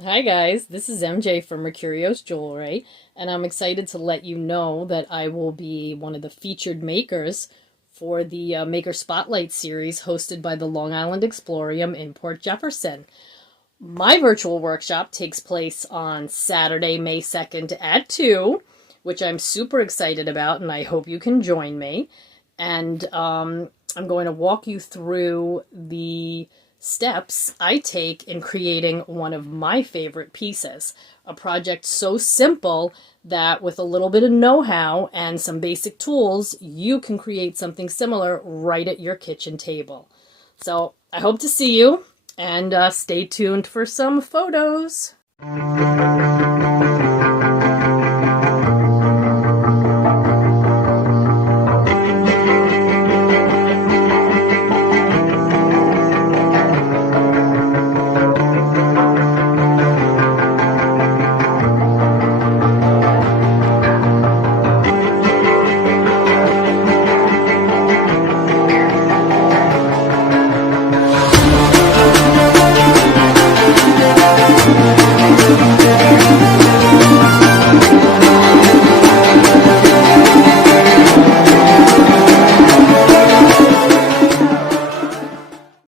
Hi guys, this is MJ from MerCurios Jewelry, and I'm excited to let you know that I will be one of the featured makers for the Maker Spotlight series hosted by the Long Island Explorium in Port Jefferson. My virtual workshop takes place on Saturday, May 2nd at 2, which I'm super excited about, and I hope you can join me. And I'm going to walk you through the steps I take in creating one of my favorite pieces. A project so simple that with a little bit of know-how and some basic tools, you can create something similar right at your kitchen table. So I hope to see you, and stay tuned for some photos.